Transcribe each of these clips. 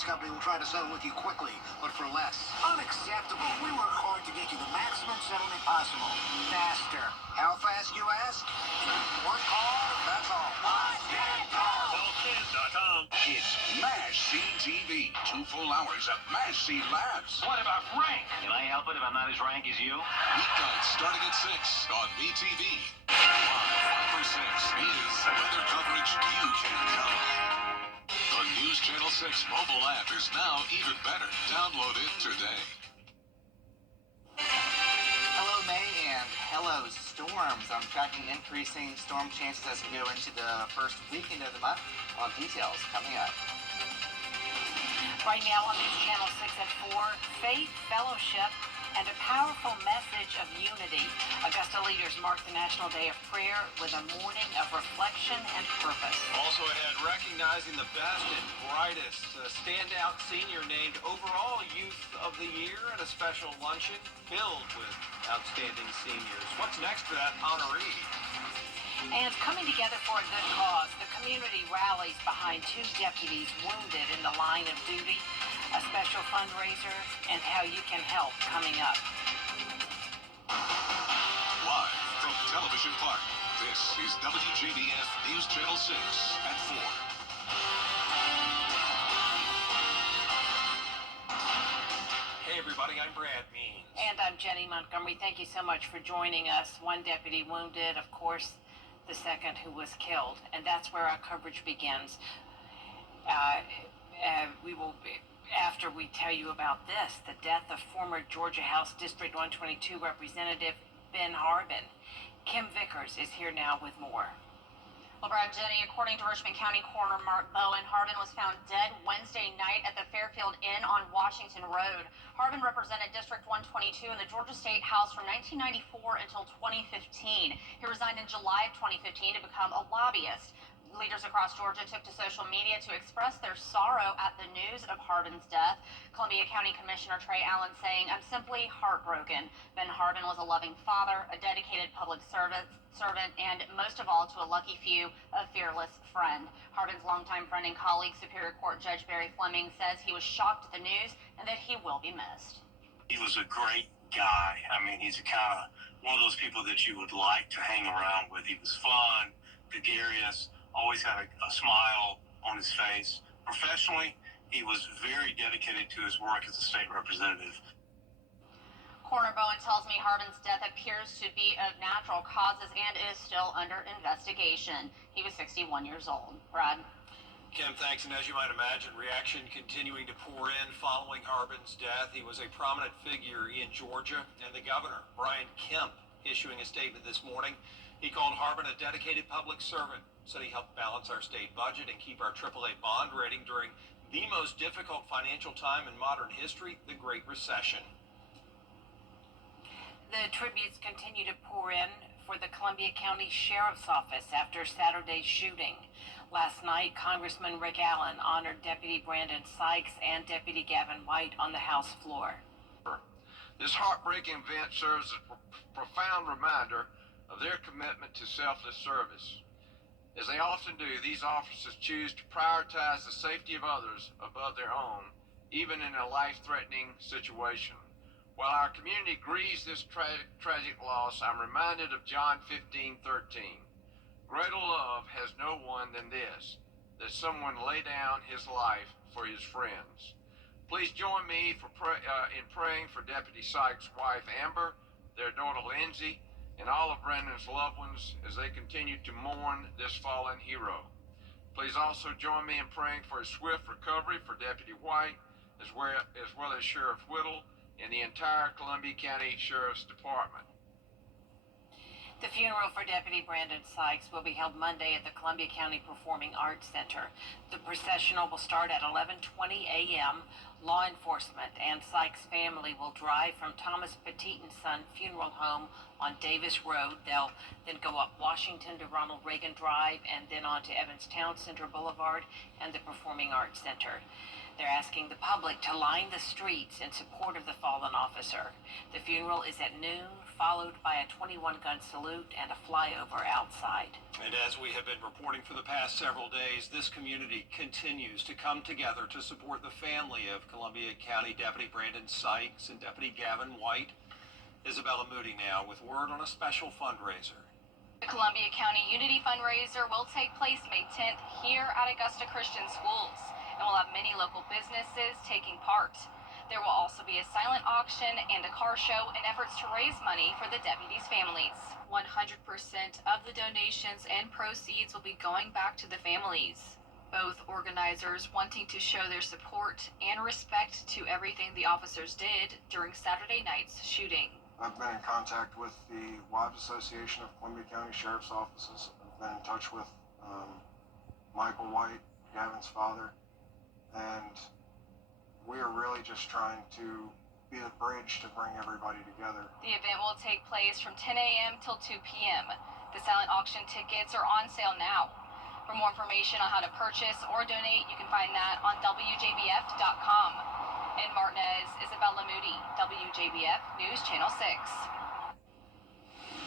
insurance company will try to settle with you quickly, but for less. Unacceptable. We work hard to get you the maximum settlement possible. Faster. How fast, you ask? One call, that's all. CallKid.com. It's MASH CTV. 2 full hours of MASH C laughs. What about rank? Can I help it if I'm not as rank as you? Weeknights starting at 6 on BTV. Live for 6 is weather coverage you can count on. The News Channel 6 mobile app is now even better. Download it today. Hello, May, and hello, storms. I'm tracking increasing storm chances as we go into the first weekend of the month. On details coming up. Right now on News Channel 6 at 4, faith, fellowship, and a powerful message of unity. Augusta leaders mark the National Day of Prayer with a morning of reflection and purpose. Also ahead, recognizing the best and brightest. A standout senior named Overall Youth of the Year at a special luncheon filled with outstanding seniors. What's next for that honoree? And coming together for a good cause, the community rallies behind 2 deputies wounded in the line of duty, a special fundraiser, and how you can help coming up. Live from Television Park, this is WJBF News Channel 6 at 4. Hey everybody, I'm Brad Means. And I'm Jenny Montgomery. Thank you so much for joining us. 1 deputy wounded, of course, the 2nd who was killed. And that's where our coverage begins. We will, after we tell you about this, the death of former Georgia House District 122 Representative Ben Harbin. Kim Vickers is here now with more. Well, Brad, Jenny, according to Richmond County Coroner Mark Bowen, Harbin was found dead Wednesday night at the Fairfield Inn on Washington Road. Harbin represented District 122 in the Georgia State House from 1994 until 2015. He resigned in July of 2015 to become a lobbyist. Leaders across Georgia took to social media to express their sorrow at the news of Harbin's death. Columbia County Commissioner Trey Allen saying, "I'm simply heartbroken. Ben Harbin was a loving father, a dedicated public servant, and most of all, to a lucky few, a fearless friend." Harbin's longtime friend and colleague, Superior Court Judge Barry Fleming, says he was shocked at the news and that he will be missed. He was a great guy. I mean, he's kind of one of those people that you would like to hang around with. He was fun, gregarious, always had a smile on his face. Professionally, he was very dedicated to his work as a state representative. Coroner Bowen tells me Harbin's death appears to be of natural causes and is still under investigation. He was 61 years old. Brad? Kim, thanks. And as you might imagine, reaction continuing to pour in following Harbin's death. He was a prominent figure in Georgia, and the governor, Brian Kemp, issuing a statement this morning. He called Harbin a dedicated public servant, said he helped balance our state budget and keep our AAA bond rating during the most difficult financial time in modern history, the Great Recession. The tributes continue to pour in for the Columbia County Sheriff's Office after Saturday's shooting. Last night, Congressman Rick Allen honored Deputy Brandon Sykes and Deputy Gavin White on the House floor. This heartbreaking event serves as a profound reminder of their commitment to selfless service. As they often do, these officers choose to prioritize the safety of others above their own, even in a life-threatening situation. While our community grieves this tragic loss, I'm reminded of John 15:13. Greater love has no one than this, that someone lay down his life for his friends. Please join me in praying for Deputy Sykes' wife, Amber, their daughter, Lindsay, and all of Brandon's loved ones as they continue to mourn this fallen hero. Please also join me in praying for a swift recovery for Deputy White, as well as Sheriff Whittle and the entire Columbia County Sheriff's Department. The funeral for Deputy Brandon Sykes will be held Monday at the Columbia County Performing Arts Center. The processional will start at 11:20 a.m. Law enforcement and Sykes' family will drive from Thomas Petit & Son Funeral Home on Davis Road. They'll then go up Washington to Ronald Reagan Drive and then on to Evans Town Center Boulevard and the Performing Arts Center. They're asking the public to line the streets in support of the fallen officer. The funeral is at noon followed by a 21-gun salute and a flyover outside. And as we have been reporting for the past several days, this community continues to come together to support the family of Columbia County Deputy Brandon Sykes and Deputy Gavin White. Isabella Moody now with word on a special fundraiser. The Columbia County Unity fundraiser will take place May 10th here at Augusta Christian Schools, and we'll have many local businesses taking part. There will also be a silent auction and a car show in efforts to raise money for the deputies' families. 100% of the donations and proceeds will be going back to the families. Both organizers wanting to show their support and respect to everything the officers did during Saturday night's shooting. I've been in contact with the Wives Association of Columbia County Sheriff's Offices. I've been in touch with Michael White, Gavin's father, and we are really just trying to be the bridge to bring everybody together. The event will take place from 10 a.m. till 2 p.m. The silent auction tickets are on sale now. For more information on how to purchase or donate, you can find that on WJBF.com. In Martinez, Isabella Moody, WJBF News Channel 6.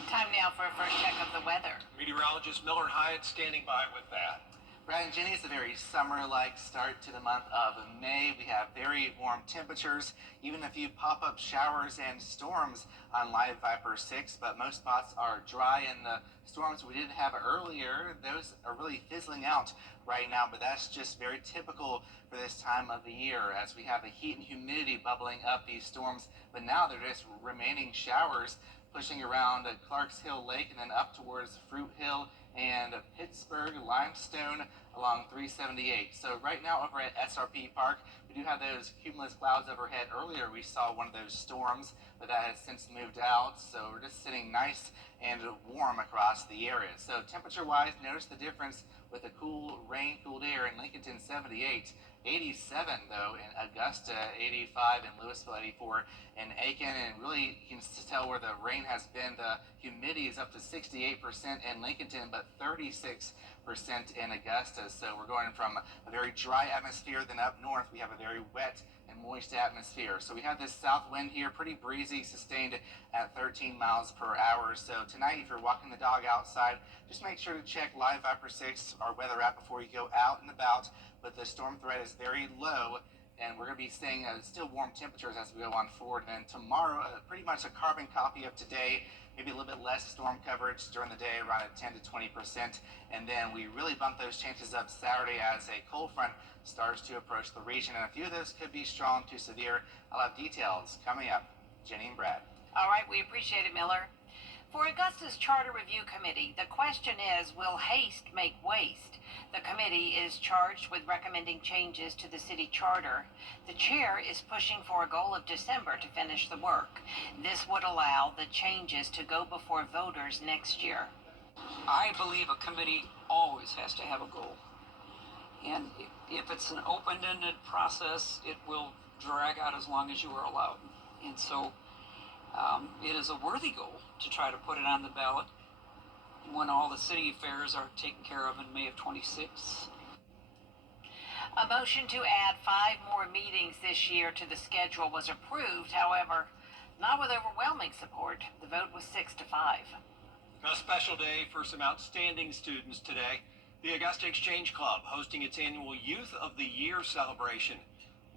Time now for a first check of the weather. Meteorologist Miller Hyatt standing by with that. Brad and Jenny, it's a very summer-like start to the month of May. We have very warm temperatures, even a few pop-up showers and storms on Live Viper 6, but most spots are dry, and the storms we did have earlier, those are really fizzling out right now, but that's just very typical for this time of the year as we have the heat and humidity bubbling up these storms, but now they're just remaining showers pushing around Clarks Hill Lake and then up towards Fruit Hill and Pittsburgh, Limestone along 378. So right now over at SRP Park, we do have those cumulus clouds overhead. Earlier we saw one of those storms, but that has since moved out. So we're just sitting nice and warm across the area. So temperature-wise, notice the difference with the cool, rain-cooled air in Lincolnton 78. 87 though in Augusta, 85 in Louisville, 84 in Aiken, and really you can tell where the rain has been. The humidity is up to 68% in Lincolnton, but 36% in Augusta. So we're going from a very dry atmosphere, then up north we have a very wet and moist atmosphere. So we have this south wind here, pretty breezy, sustained at 13 miles per hour. So tonight, if you're walking the dog outside, just make sure to check Live Viper 6, our weather app, before you go out and about. But the storm threat is very low, and we're going to be seeing still warm temperatures as we go on forward. And then tomorrow, pretty much a carbon copy of today, maybe a little bit less storm coverage during the day, around at 10 to 20%. And then we really bump those chances up Saturday as a cold front starts to approach the region. And a few of those could be strong to severe. I'll have details coming up. Jenny and Brad. All right, we appreciate it, Miller. For Augusta's Charter Review Committee, the question is, will haste make waste? The committee is charged with recommending changes to the city charter. The chair is pushing for a goal of December to finish the work. This would allow the changes to go before voters next year. I believe a committee always has to have a goal. And if it's an open-ended process, it will drag out as long as you are allowed. And so it is a worthy goal to try to put it on the ballot when all the city affairs are taken care of in May of 26. A motion to add 5 more meetings this year to the schedule was approved, however, not with overwhelming support. The vote was 6-5. A special day for some outstanding students today. The Augusta Exchange Club hosting its annual Youth of the Year celebration.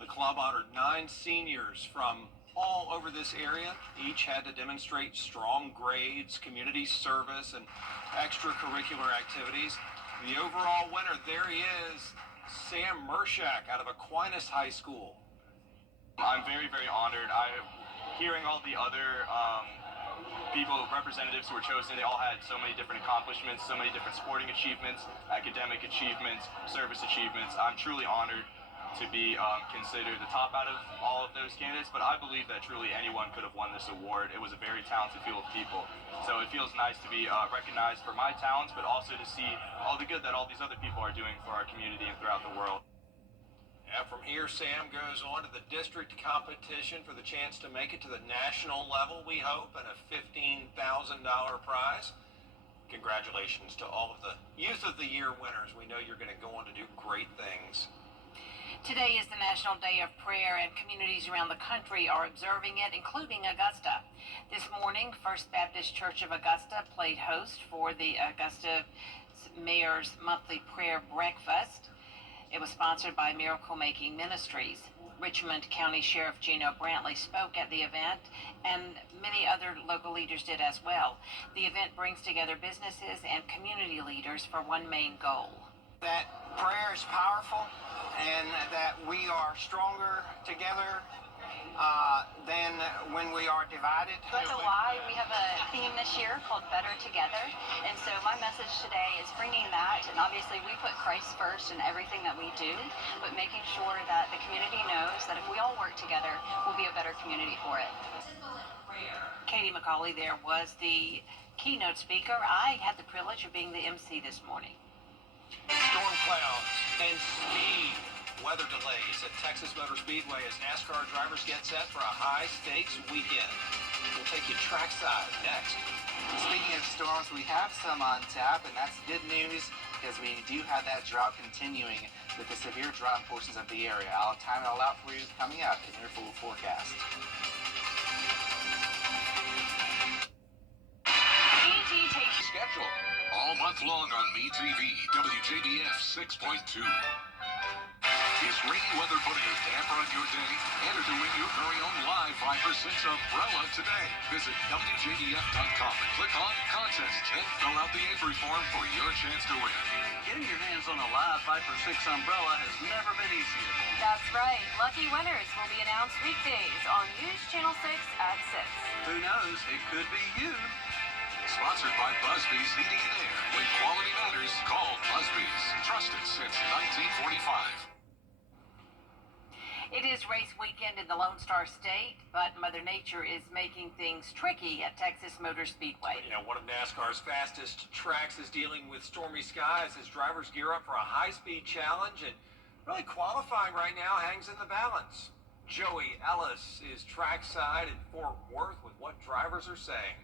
The club honored 9 seniors from all over this area. Each had to demonstrate strong grades, community service, and extracurricular activities. The overall winner, there he is, Sam Mershak out of Aquinas High School. I'm very, very honored. Hearing all the other representatives who were chosen, they all had so many different accomplishments, so many different sporting achievements, academic achievements, service achievements. I'm truly honored to be considered the top out of all of those candidates, but I believe that truly anyone could have won this award. It was a very talented field of people, so it feels nice to be recognized for my talents, but also to see all the good that all these other people are doing for our community and throughout the world. And from here, Sam goes on to the district competition for the chance to make it to the national level, we hope, and a $15,000 prize. Congratulations to all of the Youth of the Year winners. We know you're going to go on to do great things. Today is the National Day of Prayer, and communities around the country are observing it, including Augusta. This morning, First Baptist Church of Augusta played host for the Augusta Mayor's monthly prayer breakfast. It was sponsored by Miracle Making Ministries. Richmond County Sheriff Gino Brantley spoke at the event, and many other local leaders did as well. The event brings together businesses and community leaders for one main goal. That prayer is powerful and that we are stronger together than when we are divided. That's why we have a theme this year called Better Together. And so my message today is bringing that, and obviously we put Christ first in everything that we do, but making sure that the community knows that if we all work together, we'll be a better community for it. Katie McCauley there was the keynote speaker. I had the privilege of being the MC this morning. Storm clouds and speed. Weather delays at Texas Motor Speedway as NASCAR drivers get set for a high-stakes weekend. We'll take you trackside next. Speaking of storms, we have some on tap, and that's good news because we do have that drought continuing with the severe drought in portions of the area. I'll time it all out for you coming up in your full forecast. ET takes Schedule all month long on MeTV, WJBF 6.2. Is rainy weather putting a damper on your day? Enter to win your very own live Viper 6 umbrella today. Visit WJBF.com and click on Contests and fill out the entry form for your chance to win. Getting your hands on a live Viper 6 umbrella has never been easier. That's right. Lucky winners will be announced weekdays on News Channel 6 at 6. Who knows? It could be you. Sponsored by Busby's Heating and Air. When quality matters, call Busby's. Trusted since 1945. It is race weekend in the Lone Star State, but Mother Nature is making things tricky at Texas Motor Speedway. You know, one of NASCAR's fastest tracks is dealing with stormy skies as drivers gear up for a high-speed challenge, and really qualifying right now hangs in the balance. Joey Ellis is trackside in Fort Worth with what drivers are saying.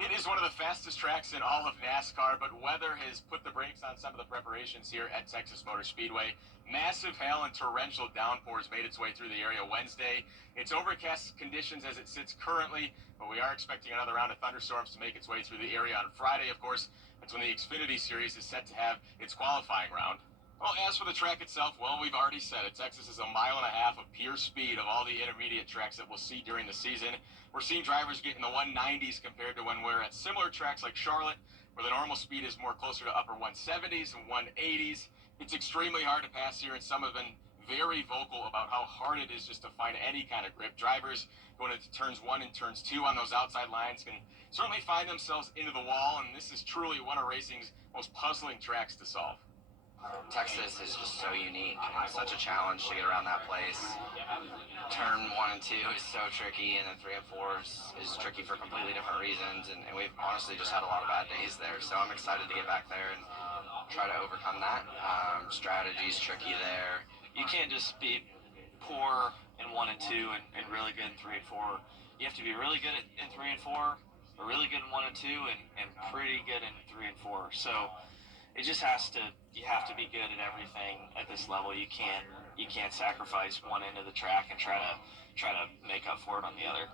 It is one of the fastest tracks in all of NASCAR, but weather has put the brakes on some of the preparations here at Texas Motor Speedway. Massive hail and torrential downpours made its way through the area Wednesday. It's overcast conditions as it sits currently, but we are expecting another round of thunderstorms to make its way through the area on Friday, of course. That's when the Xfinity Series is set to have its qualifying round. Well, as for the track itself, well, we've already said it. Texas is 1.5 miles of pure speed of all the intermediate tracks that we'll see during the season. We're seeing drivers get in the 190s compared to when we're at similar tracks like Charlotte, where the normal speed is more closer to upper 170s and 180s. It's extremely hard to pass here, and some have been very vocal about how hard it is just to find any kind of grip. Drivers going into turns 1 and turns 2 on those outside lines can certainly find themselves into the wall, and this is truly one of racing's most puzzling tracks to solve. Texas is just so unique and such a challenge to get around that place. Turn 1 and 2 is so tricky, and then 3 and 4 is tricky for completely different reasons, and we've honestly just had a lot of bad days there, so I'm excited to get back there and try to overcome that. Strategy's tricky there. You can't just be poor in 1 and 2 and really good in 3 and 4. You have to be really good in 3 and 4, or really good in 1 and 2, and pretty good in 3 and 4. So it just you have to be good at everything at this level. You can't sacrifice one end of the track and try to make up for it on the other.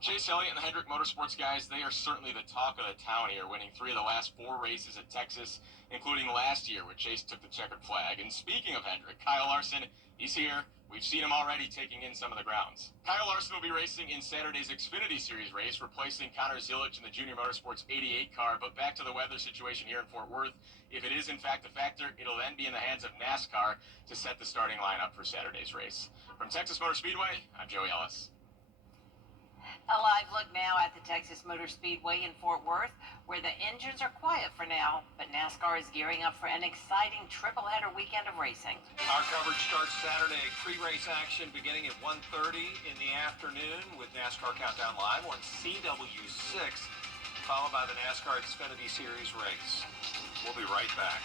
Chase Elliott and the Hendrick Motorsports guys, they are certainly the talk of the town here, winning 3 of the last 4 races at Texas, including last year where Chase took the checkered flag. And speaking of Hendrick, Kyle Larson, he's here. We've seen him already taking in some of the grounds. Kyle Larson will be racing in Saturday's Xfinity Series race, replacing Connor Zilic in the Junior Motorsports 88 car. But back to the weather situation here in Fort Worth. If it is in fact a factor, it'll then be in the hands of NASCAR to set the starting lineup for Saturday's race. From Texas Motor Speedway, I'm Joey Ellis. A live look now at the Texas Motor Speedway in Fort Worth, where the engines are quiet for now, but NASCAR is gearing up for an exciting triple-header weekend of racing. Our coverage starts Saturday, pre-race action beginning at 1:30 in the afternoon with NASCAR Countdown Live on CW6, followed by the NASCAR Xfinity Series race. We'll be right back.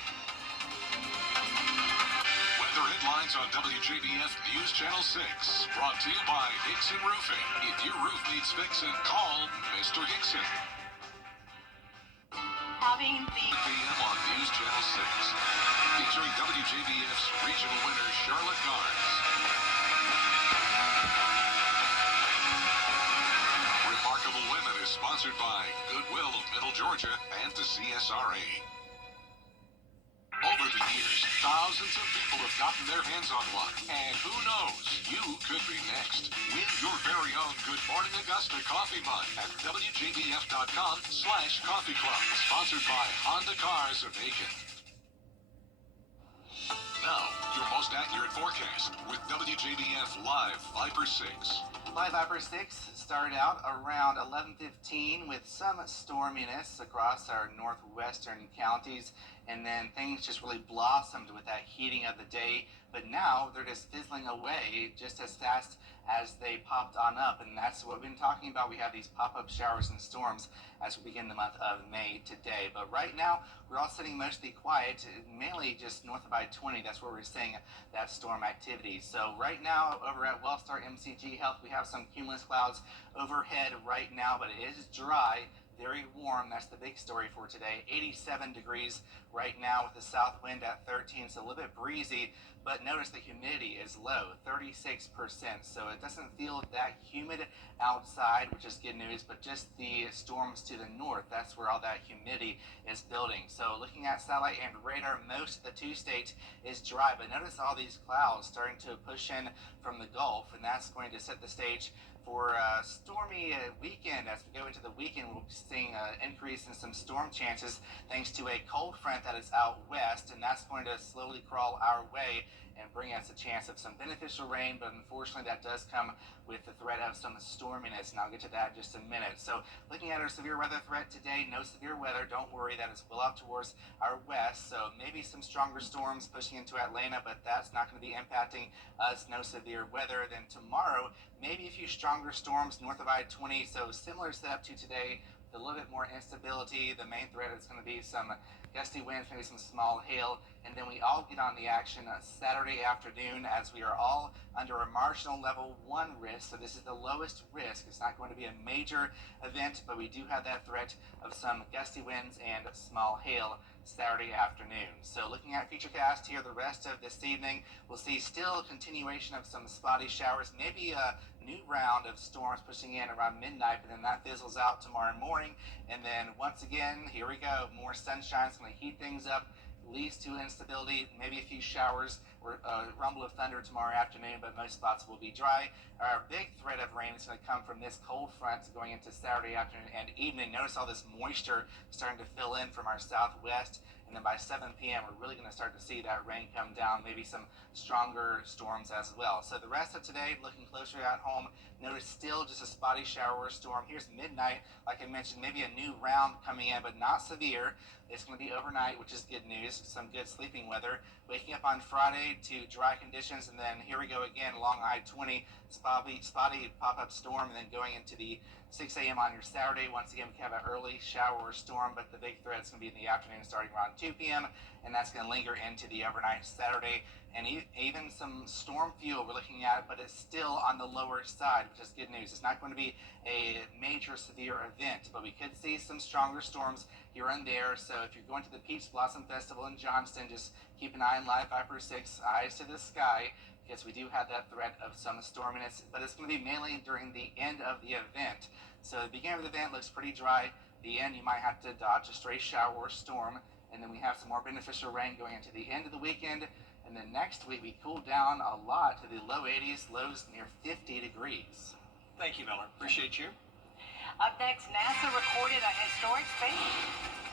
Weather headlines on WJBF News Channel 6. Brought to you by Hickson Roofing. If your roof needs fixing, call Mr. Hickson. Having the PM on News Channel 6. Featuring WJBF WJBF's regional winner, Charlotte Gars. Remarkable Women is sponsored by Goodwill of Middle Georgia and the CSRA. Over the years, thousands of people have gotten their hands on one. And who knows, you could be next. Win your very own Good Morning Augusta coffee mug at WJBF.com/coffee club. Sponsored by Honda Cars of Aiken. Now, your most accurate forecast with WJBF Live Viper 6. Live Viper 6 started out around 11:15 with some storminess across our northwestern counties, and then things just really blossomed with that heating of the day. But now they're just fizzling away just as fast as they popped on up, and that's what we've been talking about. We have these pop-up showers and storms as we begin the month of May today. But right now, we're all sitting mostly quiet, mainly just north of I-20. That's where we're seeing that storm activity. So right now, over at Wellstar MCG Health, we have some cumulus clouds overhead right now, but it is dry. Very warm. That's the big story for today. 87 degrees right now with the south wind at 13, so a little bit breezy, but notice the humidity is low, 36%, so it doesn't feel that humid outside, which is good news, but just the storms to the north, that's where all that humidity is building. So looking at satellite and radar, most of the two-state is dry, but notice all these clouds starting to push in from the Gulf, and that's going to set the stage for a stormy weekend. As we go into the weekend, we'll be seeing an increase in some storm chances thanks to a cold front that is out west, and that's going to slowly crawl our way and bring us a chance of some beneficial rain, but unfortunately that does come with the threat of some storminess, and I'll get to that in just a minute. So looking at our severe weather threat today, no severe weather. Don't worry, that is well out towards our west, so maybe some stronger storms pushing into Atlanta, but that's not going to be impacting us. No severe weather. Then tomorrow, maybe a few stronger storms north of I-20, so similar setup to today, with a little bit more instability. The main threat is going to be some gusty winds, maybe some small hail, and then we all get on the action Saturday afternoon as we are all under a marginal level 1 risk. So this is the lowest risk. It's not going to be a major event, but we do have that threat of some gusty winds and small hail Saturday afternoon. So looking at Futurecast here the rest of this evening, we'll see still a continuation of some spotty showers, maybe a new round of storms pushing in around midnight, but then that fizzles out tomorrow morning. And then once again, here we go, more sunshine. It's going to heat things up, leads to instability, maybe a few showers or rumble of thunder tomorrow afternoon, but most spots will be dry. Our big threat of rain is going to come from this cold front going into Saturday afternoon and evening. Notice all this moisture starting to fill in from our southwest, and then by 7 p.m. we're really going to start to see that rain come down, maybe some stronger storms as well. So the rest of today, looking closer at home, notice still just a spotty shower or storm. Here's midnight, like I mentioned, maybe a new round coming in, but not severe. It's going to be overnight, which is good news, some good sleeping weather. Waking up on Friday to dry conditions, and then here we go again along I-20, spotty pop-up storm, and then going into the 6 a.m. on your Saturday. Once again, we have an early shower or storm, but the big threat is going to be in the afternoon starting around 2 p.m., and that's going to linger into the overnight Saturday. And even some storm fuel we're looking at, but it's still on the lower side, which is good news. It's not going to be a major severe event, but we could see some stronger storms here and there. So if you're going to the Peach Blossom Festival in Johnston, just keep an eye on Live Viper 6, eyes to the sky, because we do have that threat of some storminess, but it's going to be mainly during the end of the event. So the beginning of the event looks pretty dry. The end, you might have to dodge a stray shower or storm, and then we have some more beneficial rain going into the end of the weekend. And then next week, we cool down a lot to the low 80s, lows near 50 degrees. Thank you, Miller. Appreciate you. Up next, NASA recorded a historic space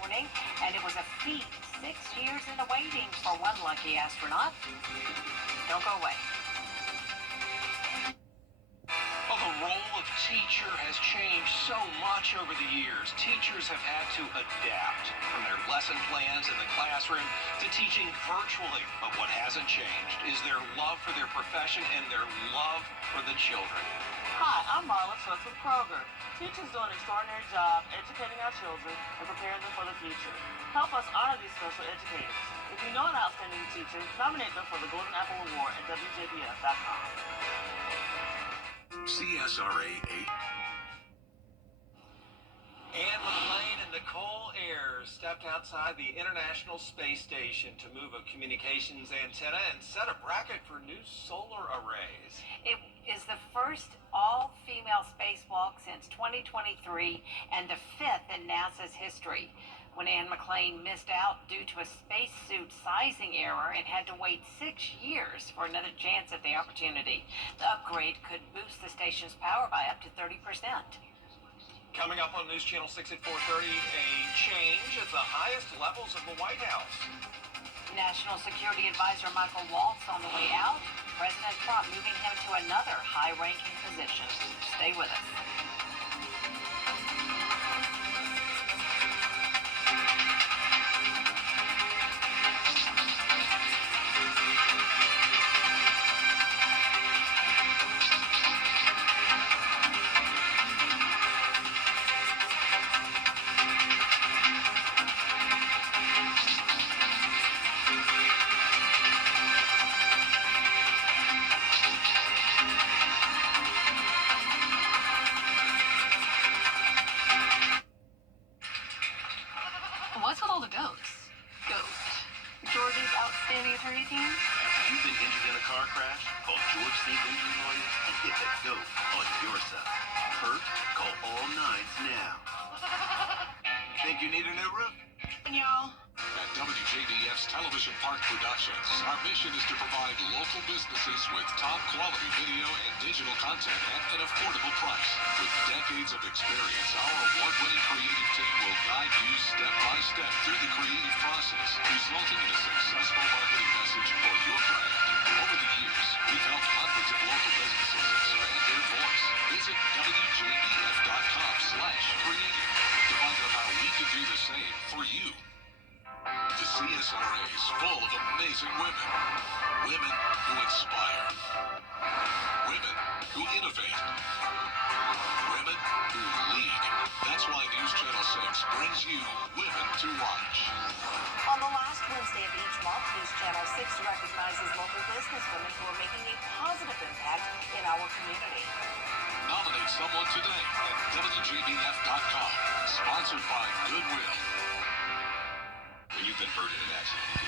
morning, and it was a feat 6 years in the waiting for one lucky astronaut. Don't go away. Well, the role of teacher has changed so much over the years. Teachers have had to adapt from their lesson plans in the classroom to teaching virtually. But what hasn't changed is their love for their profession and their love for the children. Hi, I'm Marla Schultz with Kroger. Teachers do an extraordinary job educating our children and preparing them for the future. Help us honor these special educators. If you know an outstanding teacher, nominate them for the Golden Apple Award at WJBF.com. CSRA 8. And McLean and Nicole Ayers stepped outside the International Space Station to move a communications antenna and set a bracket for new solar arrays. It is the first all-female spacewalk since 2023 and the fifth in NASA's history. When Anne McClain missed out due to a spacesuit sizing error and had to wait 6 years for another chance at the opportunity. The upgrade could boost the station's power by up to 30%. Coming up on News Channel 6 at 4:30, a change at the highest levels of the White House. National Security Advisor Michael Waltz on the way out. President Trump moving him to another high-ranking position. Stay with us. What's with all the goats? Goat. George's outstanding attorney team? You've been injured in a car crash? Call George St. Injury Lawyers and get the GOAT on your side. Hurt? Call all nines now. Think you need a new roof? Y'all. At WJBF's Television Park Productions, our mission is to provide local businesses with top quality video and digital content at an affordable price. With decades of experience, our award-winning creative team will guide you step by step through the creative process, resulting in a successful marketing message for your brand. Over the years, we've helped hundreds of local businesses expand their voice. Visit WJBF.com/creative to find out how we can do the same for you. The CSRA is full of amazing women. Women who inspire. Women who innovate. Women who lead. That's why News Channel 6 brings you Women to Watch. On the last Wednesday of each month, News Channel 6 recognizes local businesswomen who are making a positive impact in our community. Nominate someone today at WJBF.com. Sponsored by Goodwill. When you've been hurt in an accident,